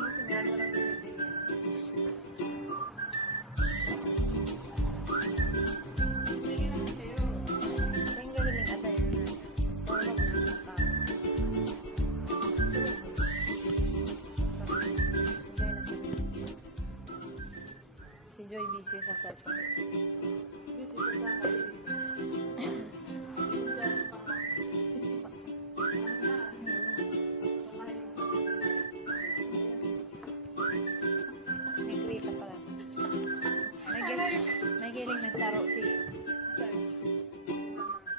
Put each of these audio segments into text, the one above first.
reklamo si Mian, walang nasisigil. Sige lang kayo. Ang gagaling atay na. Tawag na ang tao. Si Joy busy sa cellphone. Busy ko sa kayo. May krita pala. May giling nagsaro si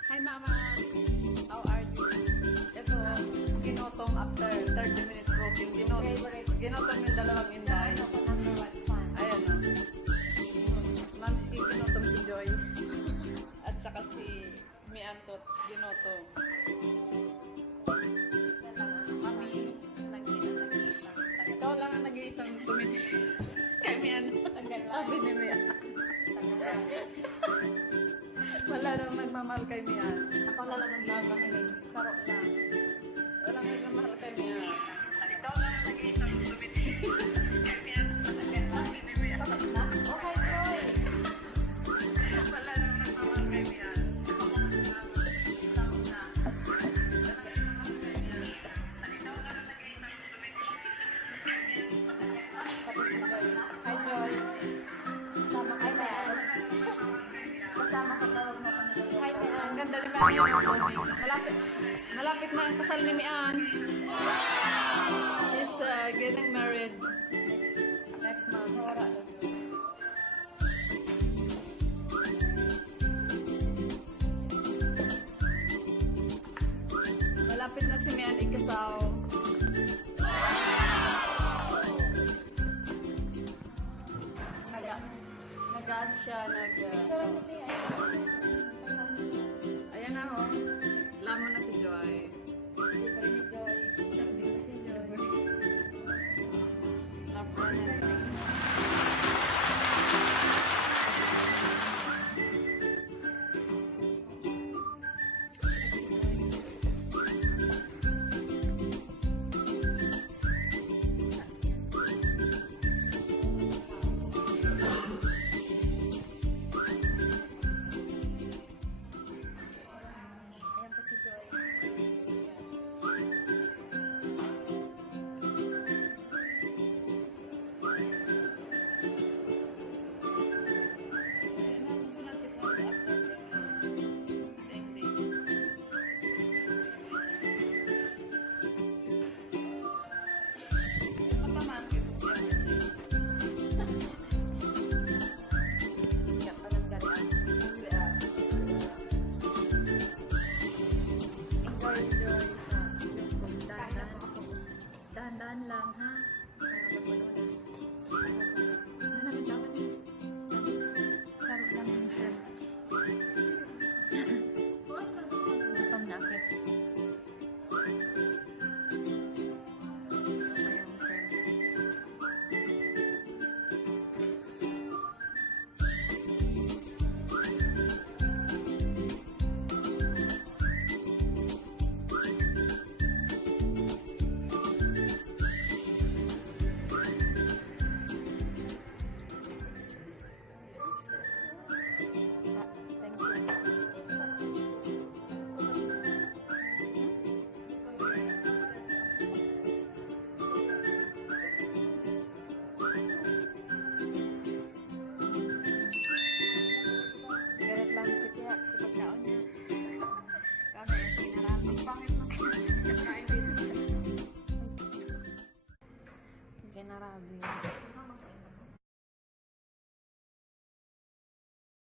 Hi Mama! How are you? Ito, ginotong after 30 minutes walking. Ginotong yung dalawang inday. Ayan o. Mamski, ginotong si Joy. At saka si Miantot, ginotong. Mami, ikaw lang ang nag-iisang tumiti. Kay Miantot. Sabi ni Mian. Wala nang nagmamahal kay Mian. ako na lang nagmamahilig. Sarok na. Walang nagmamahal kay Mian. Ikaw lang ang nag-iisang tumiti. Kay Mian. Sabi ni Mian. Bakit na? Okay, Joy. Wala nang nagmamahal kay Mian. Tapos si Joy. Hi, Joy. Sama kay Mian. Kasama ka tawag mo kami. Hi, Mian. Ang ganda ni Mian. Malapit na ang kasal ni Mian. She's getting married next month. Malapit na si Mian ikasal. Nag-ano siya, Sarap mo tayo. ayan na ho. Lamon na si Joy. Hindi pa rin ni Joy. Hindi pa si Joy. Lamon na. Ayan po si Joy. Iyak ka ng garian. Enjoy, enjoy sa yung kung dahan-dahan lang, ha? Nanamit ako niya. Saro lang yung shirt. Napam na akit. Ayong shirt. Thank you. Galit lang si Tia kasi pagkaon niya. Ikaw na yung sinarami. Bakit mo kain dito? Ginarabi.